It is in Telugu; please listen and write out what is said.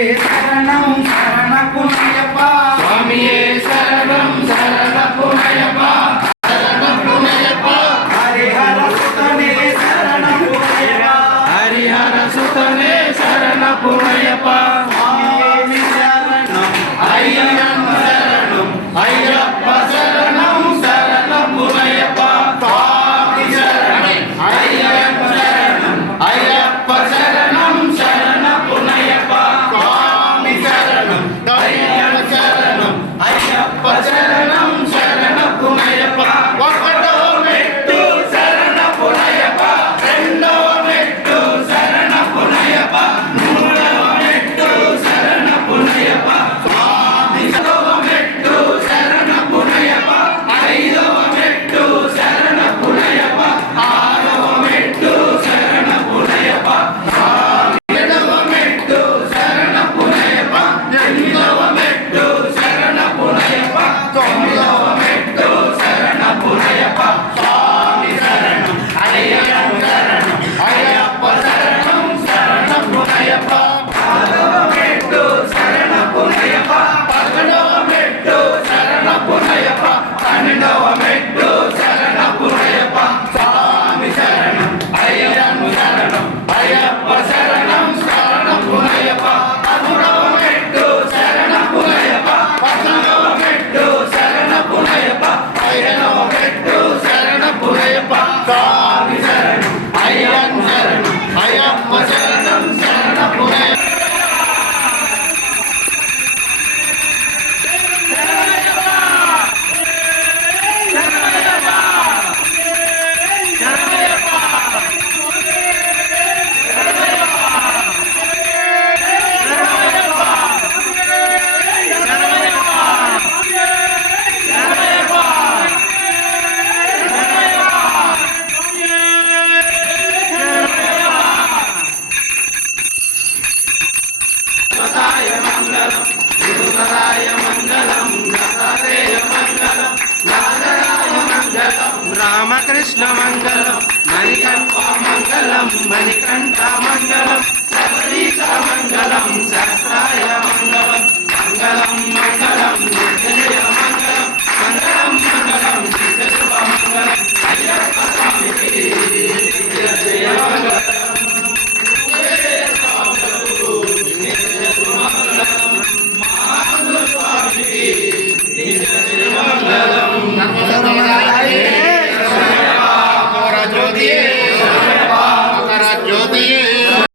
శరణం శరణపునయప స్వామియే శరణం శరణపునయప శరణపునయప హరిహర సుతనే శరణపునయప హరిహర సుతనే శరణపునయప స్వామి శరణం అయ్యప్ప శరణం అయ్యప్ప శరణం శరణపునయప స్వామి శరణం అయ్యప్ప శరణం అయ్యప్ప శరణం శరణపునయప స్వామి శరణం అయ్యప్ప శరణం అయ్యప్ప శరణం శరణపునయప ఒకటో మెట్టు శరణపునయప రెండో మెట్టు శరణపునయప మూడవ మెట్టు శరణపునయప స్వామి ఐదవ మెట్టు శరణపునయప ఐదవ మెట్టు శరణపునయప ఆరవ మెట్టు శరణపునయప ఏడవ మెట్టు శరణపునయప ఎనిమిదవ మెట్టు శరణపునయప తొమ్మిదవ మెట్టు శరణపునయప స్వామి శరణం అయ్యప్ప శరణం అయ్యప్ప శరణం శరణపునయప పదవ మెట్టు శరణపునయప పదకొండవ మెట్టు శరణపునయప పన్నెండవ మెట్టు శరణపునయప స్వామి శరణం అయ్యప్ప శరణం అయ్యప్ప శరణం శరణపునయప పదమూడవ మెట్టు శరణపునయప పద్నాలుగవ మెట్టు శరణపునయప పదిహేనవ మెట్టు శరణపునయప స్వామి శరణం అయ్యప్ప శరణం అయ్యప్ప శరణం శరణపునయప రామకృష్ణ మంగళం మణికంఠ మంగళం మణికంఠ మంగళం శబరీశ మంగళం